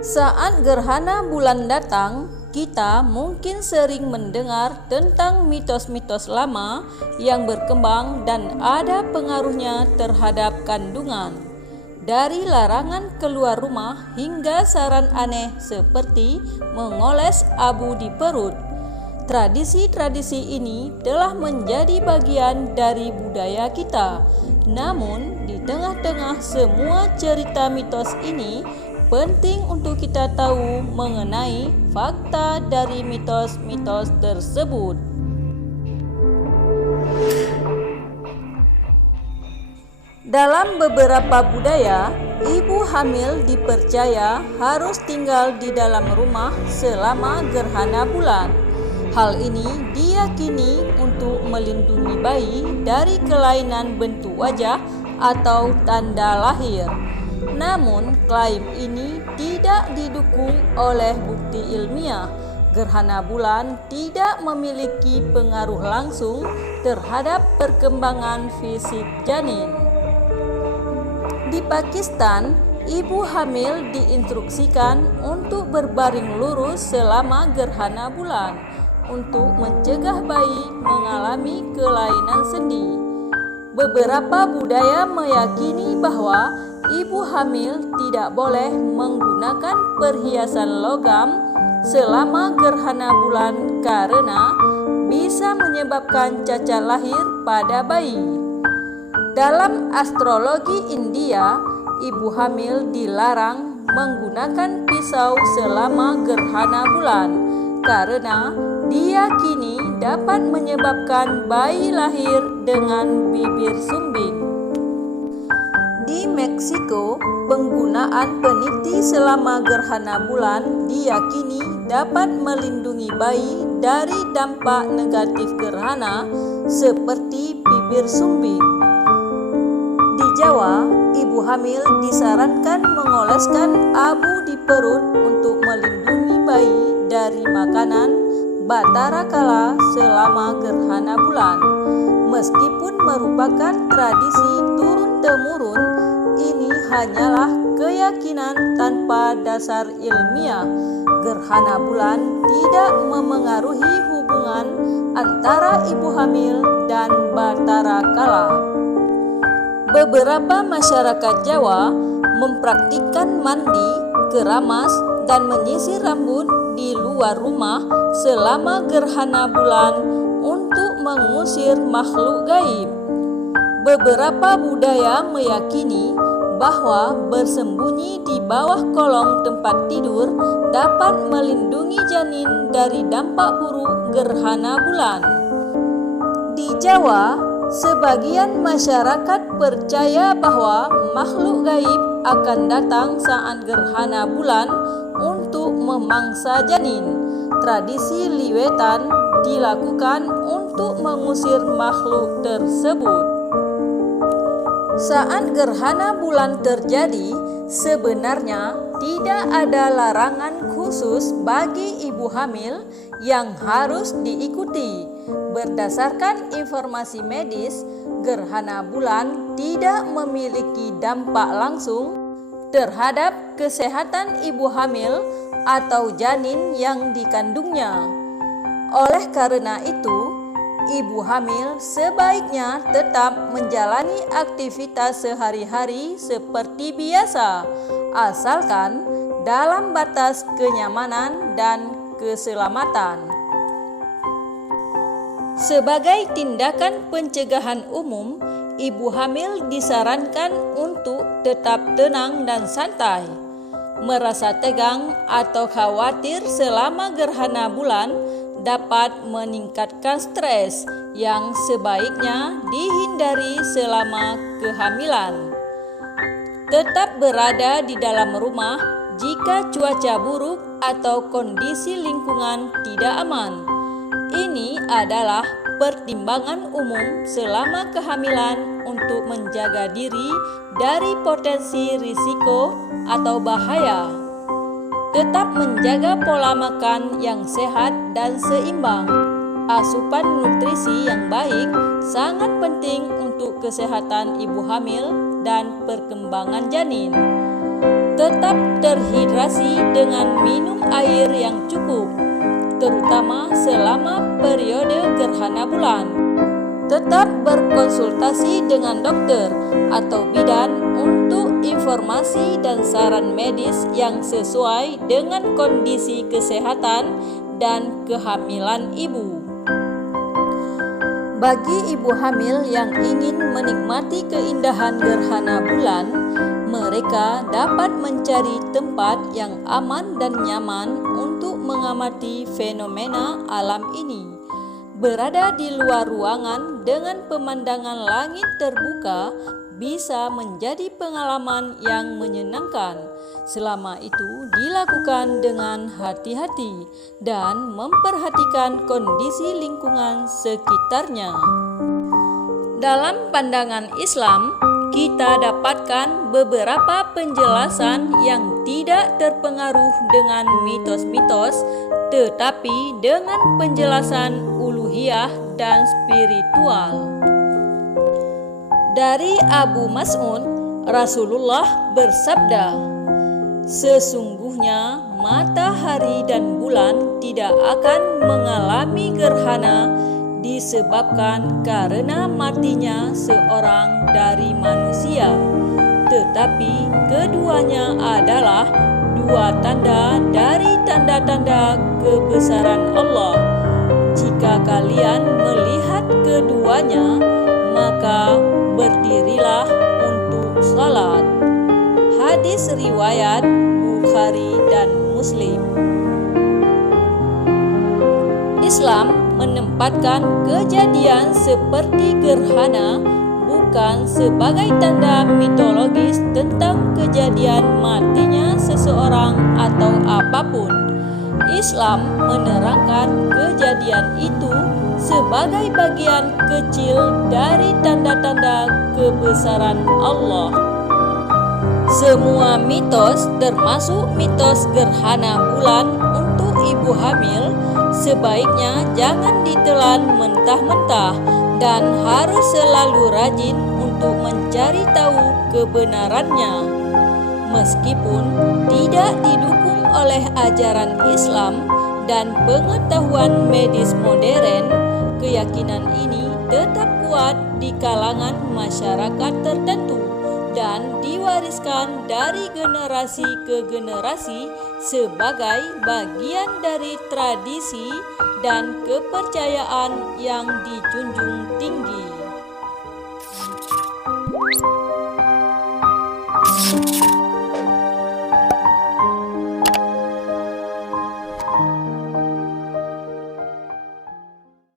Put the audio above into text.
Saat gerhana bulan datang, kita mungkin sering mendengar tentang mitos-mitos lama yang berkembang dan ada pengaruhnya terhadap kandungan. Dari larangan keluar rumah hingga saran aneh seperti mengoles abu di perut. Tradisi-tradisi ini telah menjadi bagian dari budaya kita. Namun, di tengah-tengah semua cerita mitos ini, penting untuk kita tahu mengenai fakta dari mitos-mitos tersebut. Dalam beberapa budaya, ibu hamil dipercaya harus tinggal di dalam rumah selama gerhana bulan. Hal ini diyakini untuk melindungi bayi dari kelainan bentuk wajah atau tanda lahir. Namun, klaim ini tidak didukung oleh bukti ilmiah. Gerhana bulan tidak memiliki pengaruh langsung terhadap perkembangan fisik janin. Di Pakistan, ibu hamil diinstruksikan untuk berbaring lurus selama gerhana bulan untuk mencegah bayi mengalami kelainan sendi. Beberapa budaya meyakini bahwa ibu hamil tidak boleh menggunakan perhiasan logam selama gerhana bulan karena bisa menyebabkan cacat lahir pada bayi. Dalam astrologi India, ibu hamil dilarang menggunakan pisau selama gerhana bulan karena diyakini dapat menyebabkan bayi lahir dengan bibir sumbing. Di Meksiko, penggunaan peniti selama gerhana bulan diyakini dapat melindungi bayi dari dampak negatif gerhana seperti bibir sumbing. Di Jawa, ibu hamil disarankan mengoleskan abu di perut untuk melindungi bayi dari makanan batara kala selama gerhana bulan. Meskipun merupakan tradisi turun-temurun, ini hanyalah keyakinan tanpa dasar ilmiah. Gerhana bulan tidak memengaruhi hubungan antara ibu hamil dan batara kala. Beberapa masyarakat Jawa mempraktikkan mandi, keramas, dan menyisir rambut di luar rumah selama gerhana bulan untuk mengusir makhluk gaib. Beberapa budaya meyakini bahwa bersembunyi di bawah kolong tempat tidur dapat melindungi janin dari dampak buruk gerhana bulan. Di Jawa, sebagian masyarakat percaya bahwa makhluk gaib akan datang saat gerhana bulan untuk memangsa janin. Tradisi liwetan dilakukan untuk mengusir makhluk tersebut. Saat gerhana bulan terjadi, sebenarnya tidak ada larangan khusus bagi ibu hamil yang harus diikuti. Berdasarkan informasi medis, gerhana bulan tidak memiliki dampak langsung terhadap kesehatan ibu hamil atau janin yang dikandungnya. Oleh karena itu, ibu hamil sebaiknya tetap menjalani aktivitas sehari-hari seperti biasa, asalkan dalam batas kenyamanan dan keselamatan. Sebagai tindakan pencegahan umum, ibu hamil disarankan untuk tetap tenang dan santai. Merasa tegang atau khawatir selama gerhana bulan dapat meningkatkan stres yang sebaiknya dihindari selama kehamilan. Tetap berada di dalam rumah jika cuaca buruk atau kondisi lingkungan tidak aman. Ini adalah pertimbangan umum selama kehamilan untuk menjaga diri dari potensi risiko atau bahaya. Tetap menjaga pola makan yang sehat dan seimbang. Asupan nutrisi yang baik sangat penting untuk kesehatan ibu hamil dan perkembangan janin. tetap terhidrasi dengan minum air yang cukup, terutama selama periode gerhana bulan. Tetap berkonsultasi dengan dokter atau bidan untuk informasi dan saran medis yang sesuai dengan kondisi kesehatan dan kehamilan ibu. Bagi ibu hamil yang ingin menikmati keindahan gerhana bulan, mereka dapat mencari tempat yang aman dan nyaman untuk mengamati fenomena alam ini. Berada di luar ruangan dengan pemandangan langit terbuka bisa menjadi pengalaman yang menyenangkan. Selama itu dilakukan dengan hati-hati dan memperhatikan kondisi lingkungan sekitarnya. Dalam pandangan Islam, kita dapatkan beberapa penjelasan yang tidak terpengaruh dengan mitos-mitos, tetapi dengan penjelasan uluhiyah dan spiritual. Dari Abu Mas'ud, Rasulullah bersabda, "Sesungguhnya matahari dan bulan tidak akan mengalami gerhana disebabkan karena matinya seorang dari manusia, tetapi keduanya adalah dua tanda dari tanda-tanda kebesaran Allah. Jika kalian melihat keduanya, maka berdirilah untuk salat." Hadis riwayat Bukhari dan Muslim. Islam menempatkan kejadian seperti gerhana bukan sebagai tanda mitologis tentang kejadian matinya seseorang atau apapun. Islam menerangkan kejadian itu sebagai bagian kecil dari tanda-tanda kebesaran Allah. Semua mitos, termasuk mitos gerhana bulan untuk ibu hamil, sebaiknya jangan ditelan mentah-mentah dan harus selalu rajin untuk mencari tahu kebenarannya. Meskipun tidak didukung oleh ajaran Islam dan pengetahuan medis modern, keyakinan ini tetap kuat di kalangan masyarakat tertentu dan diwariskan dari generasi ke generasi sebagai bagian dari tradisi dan kepercayaan yang dijunjung tinggi.